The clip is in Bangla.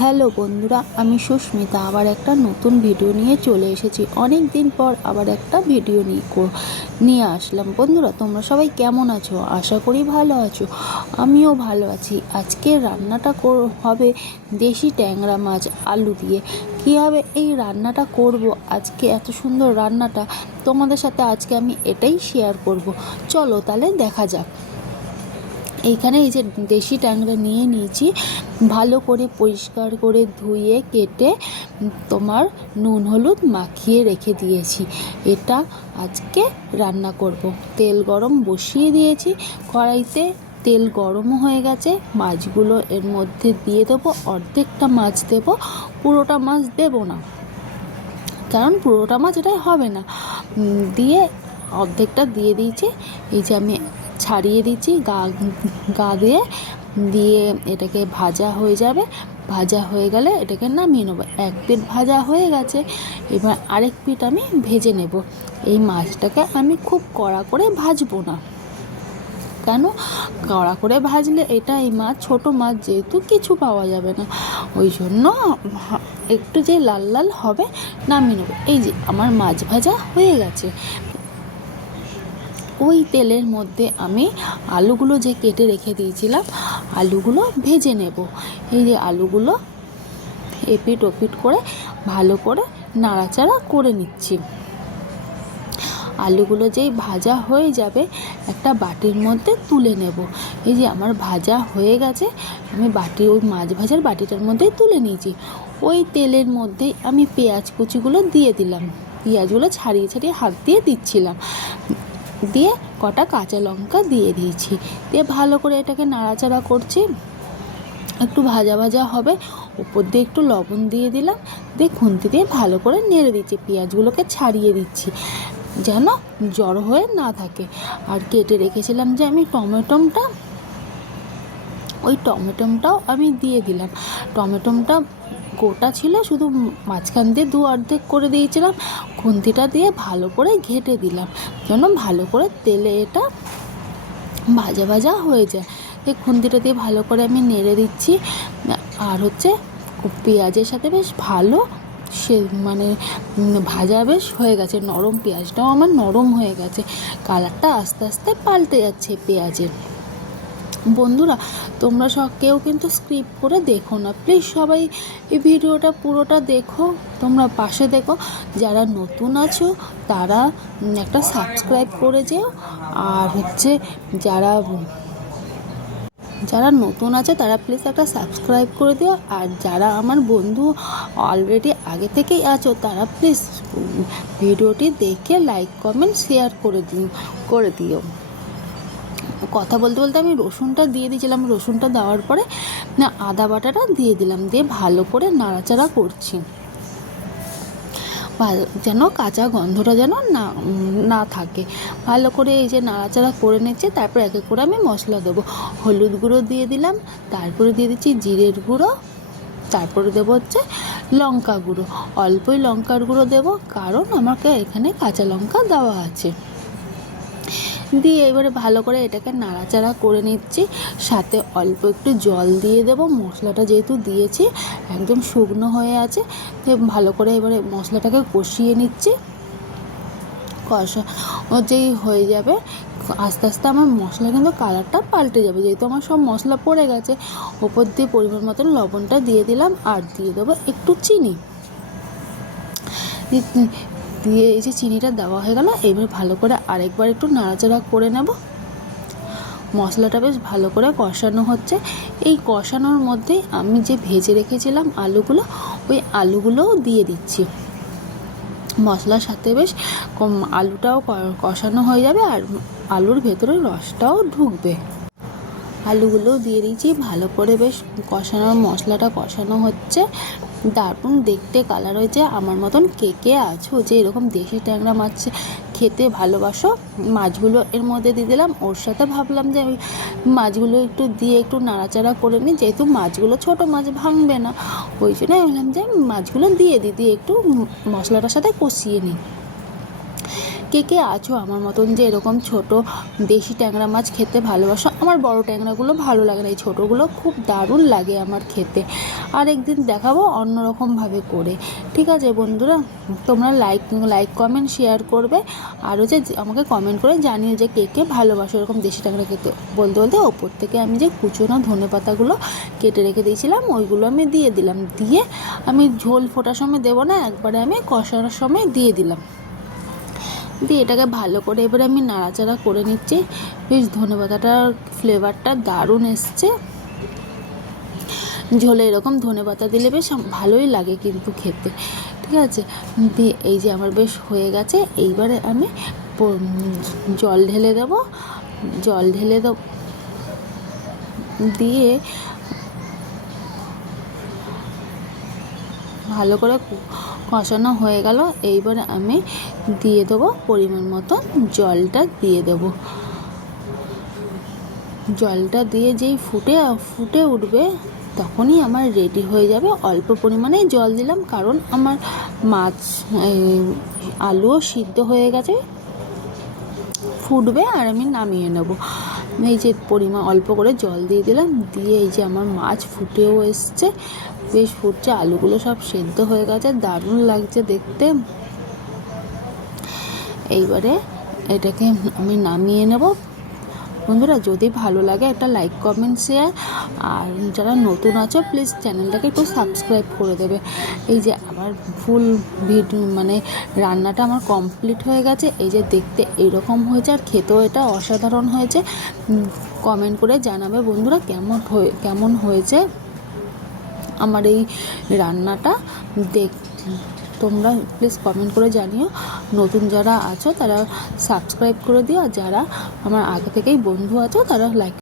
হ্যালো বন্ধুরা, আমি সুস্মিতা। আবার একটা নতুন ভিডিও নিয়ে চলে এসেছি। অনেক দিন পর আবার একটা ভিডিও নিয়ে নিয়ে আসলাম। বন্ধুরা, তোমরা সবাই কেমন আছো? আশা করি ভালো আছো। আমিও ভালো আছি। আজকে রান্নাটা হবে দেশি ট্যাংরা মাছ, আলু দিয়ে। কীভাবে এই রান্নাটা করব? আজকে এত সুন্দর রান্নাটা। তোমাদের সাথে আজকে আমি এটাই শেয়ার করব। চলো তাহলে দেখা যাক। এইখানে এই যে দেশি ট্যাংরা নিয়ে নিয়েছি। ভালো করে পরিষ্কার করে ধুয়ে, কেটে তোমার নুন, হলুদ মাখিয়ে রেখে দিয়েছি। এটা আজকে রান্না করব। তেল গরম বসিয়ে দিয়েছি। কড়াইতে তেল গরমও হয়ে গেছে। মাছগুলো এর মধ্যে দিয়ে দেবো। অর্ধেকটা মাছ দেবো। পুরোটা মাছ দেবো না। কারণ পুরোটা মাছ এটাই হবে না। দিয়ে অর্ধেকটা দিয়ে দিয়েছি। এই যে আমি ছাড়িয়ে দিচ্ছি, গা গা দিয়ে দিয়ে এটাকে ভাজা হয়ে যাবে। ভাজা হয়ে গেলে এটাকে নামিয়ে নেব। এক পিঠ ভাজা হয়ে গেছে, এবার আরেক পিঠ আমি ভেজে নেব। এই মাছটাকে আমি খুব কড়া করে ভাজবো না। কেন? কড়া করে ভাজলে এটা এই মাছ, ছোট মাছ যেহেতু কিছু পাওয়া যাবে না। ওই জন্য একটু যে লাল লাল হবে, নামিয়ে নেব। এই যে আমার মাছ ভাজা হয়ে গেছে। ওই তেলের মধ্যে আমি আলুগুলো যে কেটে রেখে দিয়েছিলাম, আলুগুলো ভেজে নেব। এই যে আলুগুলো এপিট ওপিট করে ভালো করে নাড়াচাড়া করে নিচ্ছি। আলুগুলো যেই ভাজা হয়ে যাবে, একটা বাটির মধ্যে তুলে নেব। এই যে আমার ভাজা হয়ে গেছে, আমি বাটি, ওই মাছ ভাজার বাটিটার মধ্যেই তুলে নিয়েছি। ওই তেলের মধ্যেই আমি পেঁয়াজ কুচিগুলো দিয়ে দিলাম। পেঁয়াজগুলো ছাড়িয়ে ছাড়িয়ে হাত দিয়ে দিচ্ছিলাম। দিয়ে কটা কাঁচা লঙ্কা দিয়ে দিয়েছি। দিয়ে ভালো করে এটাকে নাড়াচাড়া করছি। একটু ভাজা ভাজা হবে। ওপর দিয়ে একটু লবণ দিয়ে দিলাম। দিয়ে খুন্তি দিয়ে ভালো করে নেড়ে দিচ্ছি। পেঁয়াজগুলোকে ছাড়িয়ে দিচ্ছি যেন জড়ো হয়ে না থাকে। আর কেটে রেখেছিলাম যে আমি টমেটোমটা, ওই টমেটোমটাও আমি দিয়ে দিলাম। টমেটোমটা গোটা ছিল, শুধু মাঝখান দিয়ে দু অর্ধেক করে দিয়েছিলাম। খুন্তিটা দিয়ে ভালো করে ঘেটে দিলাম, যেন ভালো করে তেলে এটা ভাজা ভাজা হয়ে যায়। এই খুন্তিটা দিয়ে ভালো করে আমি নেড়ে দিচ্ছি। আর হচ্ছে পেঁয়াজের সাথে বেশ ভালো সে মানে ভাজা বেশ হয়ে গেছে, নরম পেঁয়াজটাও আমার নরম হয়ে গেছে। কালারটা আস্তে আস্তে পাল্টে যাচ্ছে পেঁয়াজের। বন্ধুরা, তোমরা সব কেউ কিন্তু স্ক্রিপ করে দেখো না। প্লিজ সবাই এই ভিডিওটা পুরোটা দেখো, তোমরা পাশে দেখো। যারা নতুন আছো, তারা একটা সাবস্ক্রাইব করে যেও। আর হচ্ছে যারা যারা নতুন আছে, তারা প্লিজ একটা সাবস্ক্রাইব করে দিও। আর যারা আমার বন্ধু অলরেডি আগে থেকেই আছো, তারা প্লিজ ভিডিওটি দেখে লাইক কমেন্ট শেয়ার করে দিও করে দিও। কথা বলতে বলতে আমি রসুনটা দিয়ে দিয়েছিলাম। রসুনটা দেওয়ার পরে আদা বাটাটা দিয়ে দিলাম। দিয়ে ভালো করে নাড়াচাড়া করছি। ভালো যেন কাঁচা গন্ধটা যেন না না থাকে। ভালো করে এই যে নাড়াচাড়া করে নিচ্ছে, তারপর এক এক করে আমি মশলা দেবো। হলুদ গুঁড়ো দিয়ে দিলাম, তারপরে দিয়ে দিচ্ছি জিরের গুঁড়ো। তারপরে দেবো হচ্ছে লঙ্কা গুঁড়ো। অল্পই লঙ্কার গুঁড়ো দেবো, কারণ আমাকে এখানে কাঁচা লঙ্কা দেওয়া আছে। দিয়ে এবারে ভালো করে এটাকে নাড়াচাড়া করে নিচ্ছি। সাথে অল্প একটু জল দিয়ে দেবো। মশলাটা যেহেতু দিয়েছি, একদম শুকনো হয়ে আছে ভালো করে এবারে মশলাটাকে কষিয়ে নিচ্ছি। কষা যেই হয়ে যাবে, আস্তে আস্তে আমার মশলা কিন্তু কালারটা পাল্টে যাবে। যেহেতু আমার সব মশলা পড়ে গেছে, ওপর দিয়ে পরিমাণ মতন লবণটা দিয়ে দিলাম আর দিয়ে দেবো একটু চিনি। দিয়ে- এই যে চিনিটা দেওয়া হয়ে গেল এবার ভালো করে আরেকবার একটু নাড়াচাড়া করে নেব। মশলাটা বেশ ভালো করে কষানো হচ্ছে। এই কষানোর মধ্যেই আমি যে ভেজে রেখেছিলাম আলুগুলো, ওই আলুগুলোও দিয়ে দিচ্ছি। মশলার সাথে বেশ আলুটাও কষানো হয়ে যাবে আর আলুর ভেতরে রসটাও ঢুকবে। আলুগুলোও দিয়ে দিয়েছি। ভালো করে বেশ কষানো মশলাটা কষানো হচ্ছে। দারুণ দেখতে কালার হয়েছে। আমার মতন কে কে আছো যে এরকম দেশি ট্যাংরা মাছ খেতে ভালোবাসো, মাছগুলো এর মধ্যে দিয়ে দিলাম। ওর সাথে ভাবলাম যে ওই মাছগুলো একটু দিয়ে একটু নাড়াচাড়া করে নিই। যেহেতু মাছগুলো ছোট মাছ ভাঙবে না, ওই জন্য আমি বললাম যে মাছগুলো দিয়ে দিই দিয়ে একটু মশলাটার সাথে কষিয়ে নিই। কে কে আছো? আমার মতন যে এরকম ছোট দেশি ট্যাংরা মাছ খেতে ভালোবাসো, আমার বড় ট্যাংরাগুলো ভালো লাগে না। এই ছোটোগুলো খুব দারুণ লাগে আমার খেতে। আর একদিন দেখাবো অন্যরকমভাবে করে। ঠিক আছে বন্ধুরা, তোমরা লাইক লাইক কমেন্ট শেয়ার করবে। আর হচ্ছে আমাকে কমেন্ট করে জানিও যে কে কে ভালোবাসো এরকম দেশি ট্যাংরা খেতে। বলতে বলতে ওপর থেকে আমি যে কুচোনো ধনে পাতাগুলো কেটে রেখে দিয়েছিলাম, ওইগুলো আমি দিয়ে দিলাম। দিয়ে আমি ঝোল ফোটার সময় দেবো না, একবারে আমি কষানোর সময় দিয়ে দিলাম। দিয়ে এটাকে ভালো করে এবারে আমি নাড়াচাড়া করে নিচ্ছি। বেশ ধনে পাতাটার ফ্লেভারটা দারুণ এসছে। ঝোলে এরকম ধনে পাতা দিলে বেশ ভালোই লাগে কিন্তু খেতে। ঠিক আছে? দিয়ে এই যে আমার বেশ হয়ে গেছে, এইবারে আমি জল ঢেলে দেবো। জল ঢেলে দেব দিয়ে ভালো করে কষানো হয়ে গেল। এইবারে আমি দিয়ে দেবো পরিমাণ মতো জলটা, দিয়ে দেবো। জলটা দিয়ে যেই ফুটে ফুটে উঠবে তখনই আমার রেডি হয়ে যাবে। অল্প পরিমাণে জল দিলাম, কারণ আমার মাছ আলুও সিদ্ধ হয়ে গেছে। ফুটবে আর আমি নামিয়ে নেব। এই যে পরিমাণ অল্প করে জল দিয়ে দিলাম, দিয়ে এই যে আমার মাছ ফুটেও এসছে। বেশ ফুটছে, আলুগুলো সব সেদ্ধ হয়ে গেছে, দারুণ লাগছে দেখতে। এইবারে এটাকে আমি নামিয়ে নেব। বন্ধুরা, যদি ভালো লাগে একটা লাইক কমেন্ট শেয়ার আর যারা নতুন আছো প্লিজ চ্যানেলটাকে একটু সাবস্ক্রাইব করে দেবে। এই যে আমার ফুল ভিডিও মানে রান্নাটা আমার কমপ্লিট হয়ে গেছে। এই যে দেখতে এইরকম হয়েছে, আর খেতেও এটা অসাধারণ হয়েছে। কমেন্ট করে জানাবে বন্ধুরা, কেমন হয়ে, কেমন হয়েছে। আমার এই রান্নাটা দেখ, তোমরা প্লিজ কমেন্ট করে জানিও। নতুন যারা আছো, তারা সাবস্ক্রাইব করে দিও। আর যারা আমার আগে থেকেই বন্ধু আছো, তারা লাইক